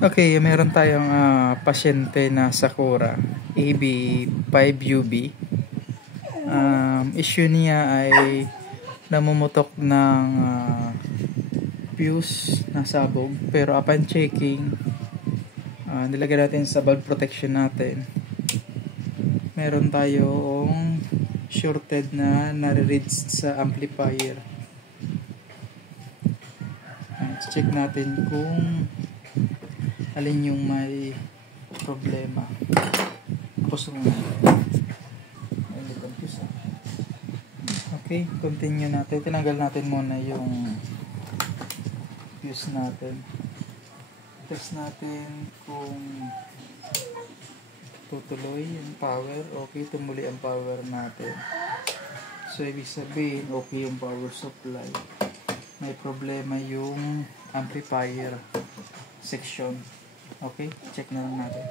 Okay, meron tayong pasyente na Sakura AB5UB. Issue niya ay namumutok ng fuse na sabog, pero upon checking, nilagay natin sa valve protection natin, meron tayong shorted na nare-read sa amplifier. Check natin kung alin yung may problema. Okay, continue natin. Tinanggal natin muna yung fuse natin. Test natin kung tutuloy yung power. Okay, tumuli ang power natin. So, ibig sabihin, okay yung power supply. May problema yung amplifier section. Okay, check na lang natin.